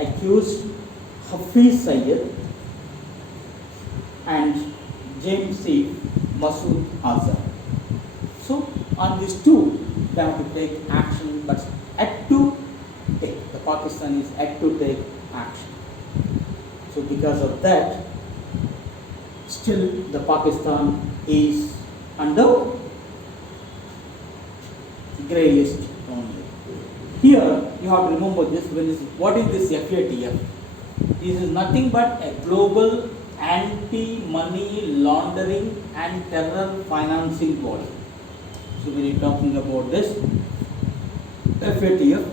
accused Hafiz Syed and James C. Masood Azhar. So on these two, they have to take action, but yet to take. The Pakistan is yet to take action. So because of that, still the Pakistan is under grey list only. Here you have to remember this. What is this FATF? This is nothing but a global anti-money laundering and terror financing body. So when you're talking about this, FATF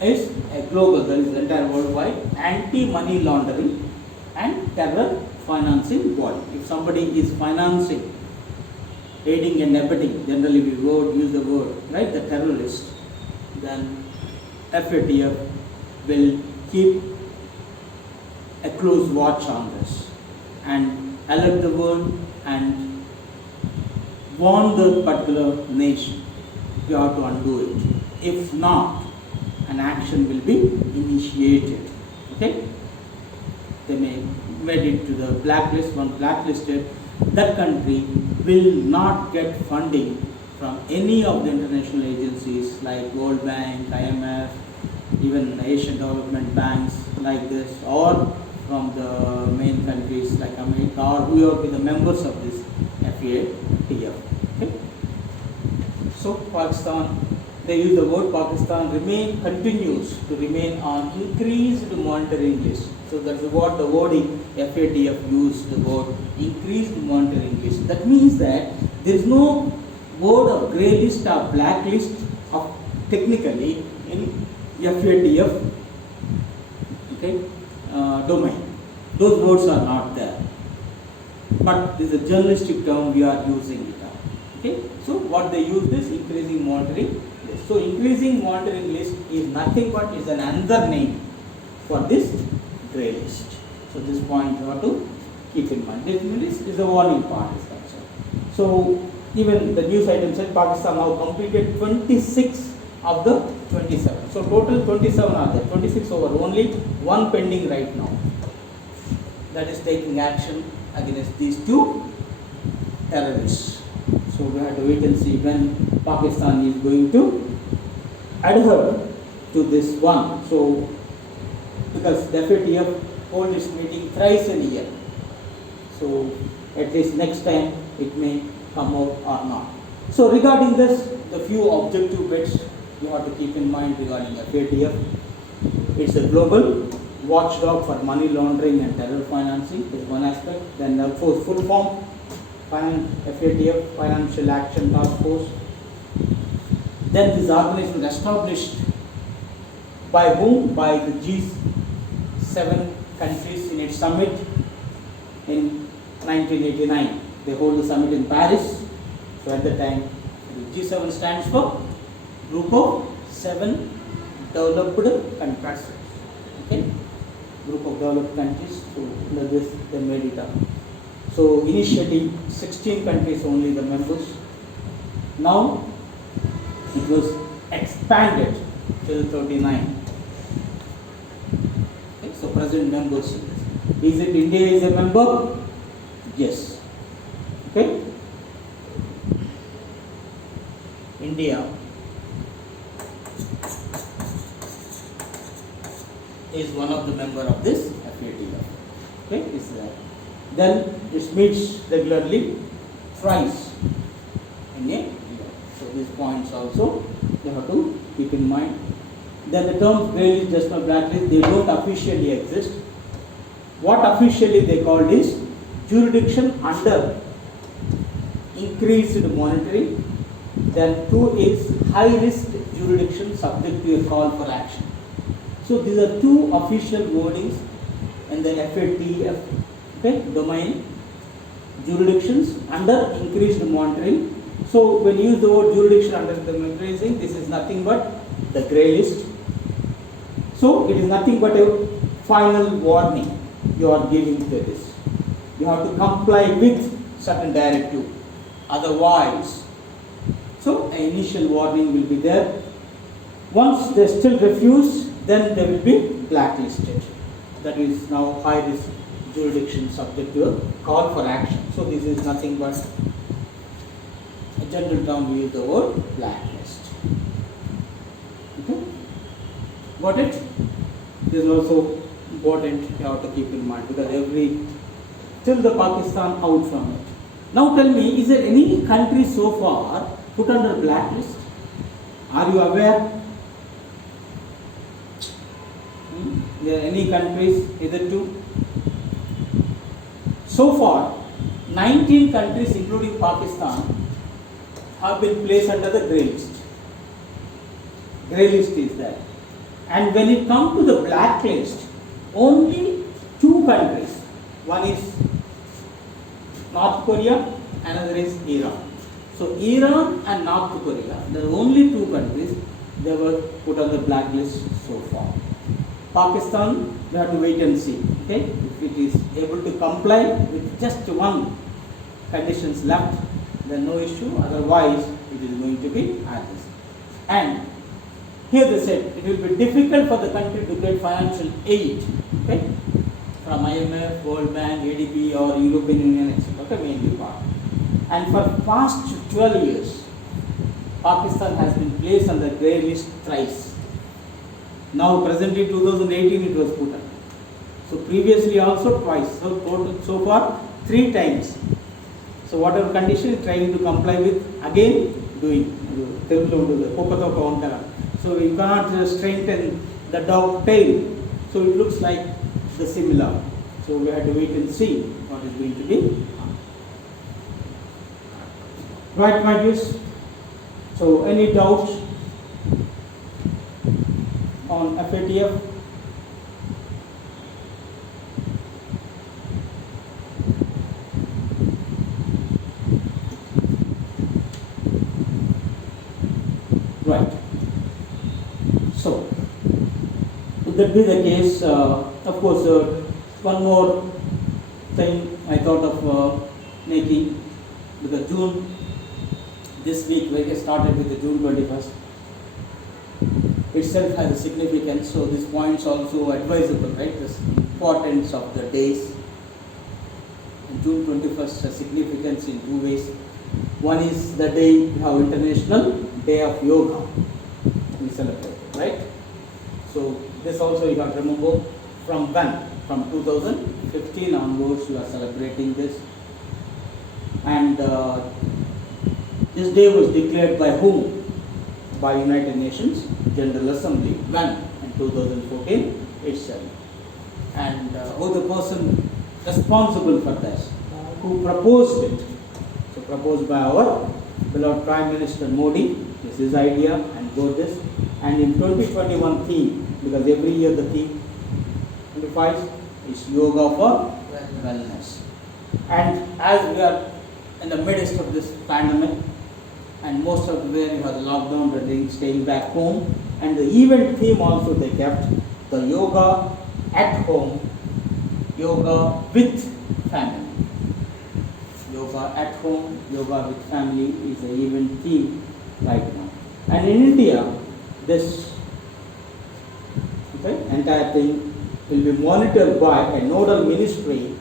is a global, that is entire worldwide, anti-money laundering and terror financing body. If somebody is financing, aiding and abetting, generally we use the word, right, the terrorist, then FATF will keep a close watch on this and alert the world and warn the particular nation, you have to undo it. If not, an action will be initiated. Okay? They may made it to the blacklist. Once blacklisted, that country will not get funding from any of the international agencies like World Bank, IMF, even Asian development banks like this, or from the main countries like America, or who are the members of this FATF. Okay? So Pakistan, they use the word Pakistan continues to remain on increased monitoring list. So that's what the wording FATF used, the word increased monitoring list. That means that there is no word of grey list or black list of technically in FATF, okay, domain. Those words are not there. But this is a journalistic term, we are using it. Okay. So what they use is increasing monitoring list. So increasing monitoring list is nothing but is another name for this grey list. So this point you have to keep in mind. This list is a warning part is concerned. So even the news item said Pakistan now completed 26 of the 27. So total 27 are there. 26 over, only one pending right now. That is taking action against these two terrorists. So we have to wait and see when Pakistan is going to adhere to this one. So because the FATF hold its meeting thrice in a year. So at least next time it may come out or not. So regarding this, the few objective bits you have to keep in mind regarding FATF. It's a global watchdog for money laundering and terror financing is one aspect. Then the full form FATF, Financial Action Task Force. Then this organization was established by whom? By the G7 countries in its summit in 1989. They hold the summit in Paris. So at the time, the G7 stands for Group of 7 Developed Countries. Okay? Group of developed countries. So under this they made it up. So initially 16 countries only the members. Now it was expanded till 39. Okay, so present members. Is it India is a member? Yes. Okay. India is one of the member of this FATF. Okay, is there. Then it meets regularly thrice in a year. So these points also you have to keep in mind. Then the terms grey list, just not blacklist, they don't officially exist. What officially they called is jurisdiction under increased monitoring. Then 2 is high risk jurisdiction subject to a call for action. So these are two official wordings in the FATF. Okay, domain, jurisdictions under increased monitoring. So when you use the word jurisdiction under the monitoring, this is nothing but the grey list. So it is nothing but a final warning you are giving to this. You have to comply with certain directive. Otherwise, so an initial warning will be there. Once they still refuse, then they will be blacklisted. That is now high risk jurisdiction subject to a call for action. So this is nothing but a general term, we use the word blacklist. Okay? Got it? This is also important you have to keep in mind, because till the Pakistan out from it. Now tell me, is there any country so far put under blacklist? Are you aware? There are any countries hitherto? So far, 19 countries including Pakistan have been placed under the grey list. Grey list is there. And when it comes to the blacklist, only 2 countries. One is North Korea, another is Iran. So Iran and North Korea, there are only 2 countries they were put on the blacklist so far. Pakistan, we have to wait and see. Okay, if it is able to comply with just 1 conditions left, then no issue. Otherwise, it is going to be as this. And here they said it will be difficult for the country to get financial aid, okay, from IMF, World Bank, ADB or European Union, etc. Okay, mainly part. And for past 12 years, Pakistan has been placed on the grey list thrice. Now presently 2018 it was put up. So previously also twice. So total so far 3 times. So whatever condition trying to comply with, again doing. So you cannot strengthen the dog tail. So it looks like the similar. So we have to wait and see what is going to be. Right, my dears? So any doubts on FATF? Right. So, would that be the case? Of course, one more thing I thought of making, because June, this week we started with the June 21st. Itself has a significance, so this points also advisable, right? The importance of the days. And June 21st has significance in 2 ways. One is the day we have International Day of Yoga. We celebrate, right? So this also you have to remember from when? From 2015 onwards you are celebrating this. And this day was declared by whom? By United Nations General Assembly. When? In 2014 itself. And who the person responsible for this? Who proposed it? So proposed by our beloved Prime Minister Modi. This is his idea and go this. And in 2021 theme, because every year the theme 25 is Yoga for Wellness. And as we are in the midst of this pandemic, and most of the way you have the lockdown, they're staying back home, and the event theme also they kept, the yoga at home, yoga with family. Yoga at home, yoga with family is the event theme right now. And in India, this entire thing will be monitored by a nodal ministry.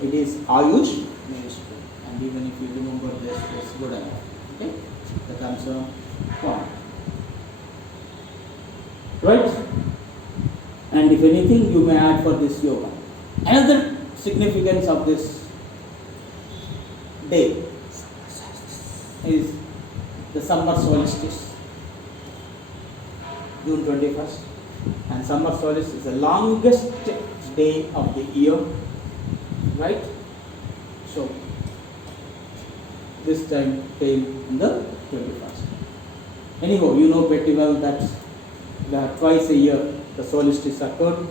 It is Ayush Ministry. And even if you remember this, it's good enough. Okay? The concern point. Right? And if anything, you may add for this yoga. Another significance of this day is the summer solstice, June 21st. And summer solstice is the longest day of the year, right? So, this time came in the 21st. Anyhow, you know pretty well that twice a year the solstice occurred.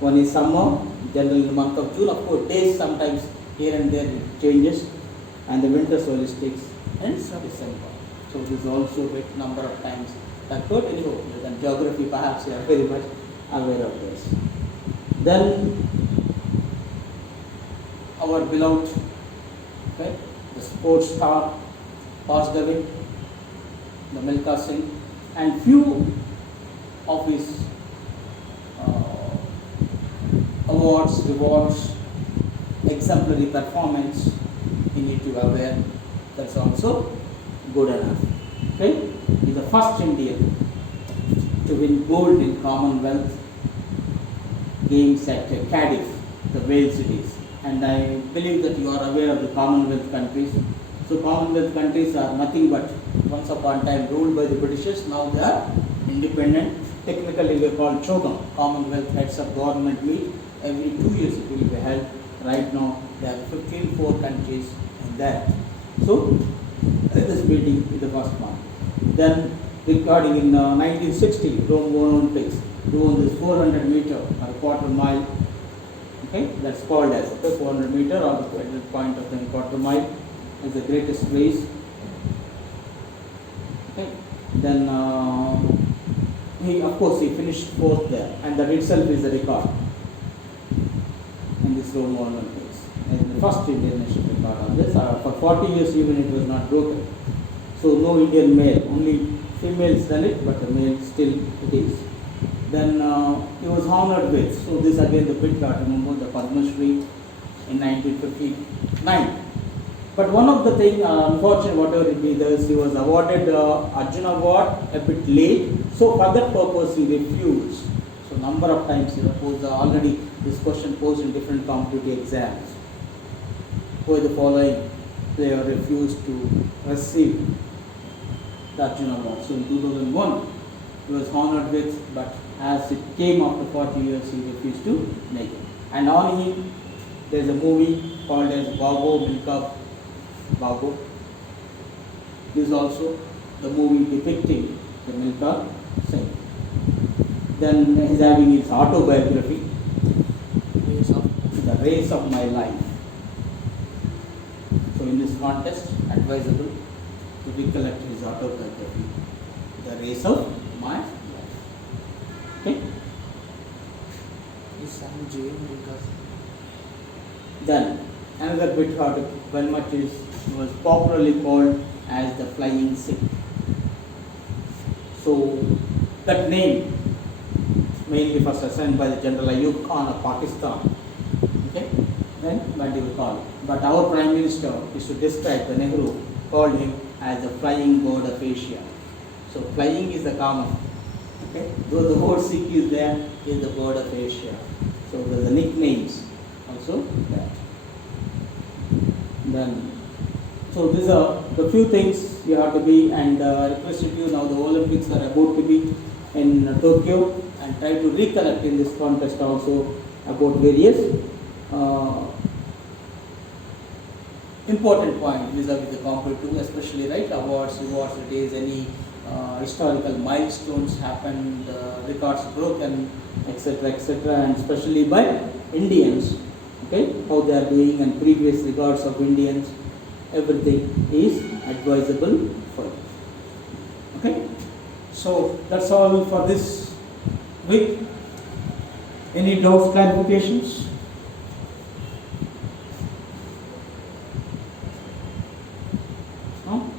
One is summer, generally in the month of June. Of course, days sometimes here and there it changes. And the winter solstice in December. So this is also a number of times occurred. Anyhow, than geography perhaps you are very much aware of this. Then our beloved, okay, the sports star passed away, the Milkha Singh, and few of his awards, rewards, exemplary performance, you need to be aware. That's also good enough. Okay, he's the first Indian to win gold in Commonwealth Games at Cardiff, the Wales cities. And I believe that you are aware of the Commonwealth countries. So Commonwealth countries are nothing but once upon a time ruled by the Britishers. Now they are independent. Technically we are called CHOGM, Commonwealth Heads of Government meet. Every 2 years it will be held. Right now there are 4 countries in that. So this meeting is the first one. Then regarding in 1960, Rome Olympics, doing this 400 meter or quarter mile. Okay, that's called as the 400 meter or the point of the quarter mile is the greatest race. Okay, then he finished 4th there, and that itself is a record in this Rome Olympics. And the first Indian national record on this. For 40 years even it was not broken. So no Indian male, only females done it, but the male still it is. Then he was honored with, so this again the bit got, remember the Padma Shri in 1959. But one of the things, unfortunately, whatever it be, he was awarded Arjuna Award a bit late. So for that purpose, he refused. So number of times he posed already this question posed in different competitive exams. For the following, they refused to receive the Arjuna Award. So in 2001, he was honored with, but as it came after 40 years, he refused to make it. And on him, there is a movie called as Bago Milka Bago. This is also the movie depicting the Milka Singh. Then he is having his autobiography, The Race of My Life. So in this contest, advisable to recollect his autobiography, The Race of My Life. Okay. Then another bit very much was popularly called as the Flying Sikh. So that name mainly first assigned by the General Ayub Khan of Pakistan. Okay, then what do you call it? But our Prime Minister is to describe the Nehru, called him as the flying bird of Asia. So flying is the common. Okay, though the word Sikh is there, is the bird of Asia. So the nicknames also there. Then, so these are the few things you have to be, and requested you now the Olympics are about to be in Tokyo, and try to recollect in this contest also about various important points vis-a-vis the competitive, especially right awards, rewards, it is any historical milestones happened, records broken, etc., and especially by Indians. Okay, how they are doing and previous records of Indians, everything is advisable for you. Okay, so that's all for this week. Any doubts, clarifications? No?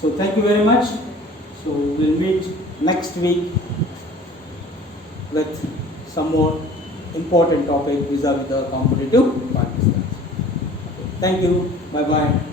So thank you very much. So we'll meet next week with some more important topic vis-a-vis the competitive participants. Thank you. Bye bye.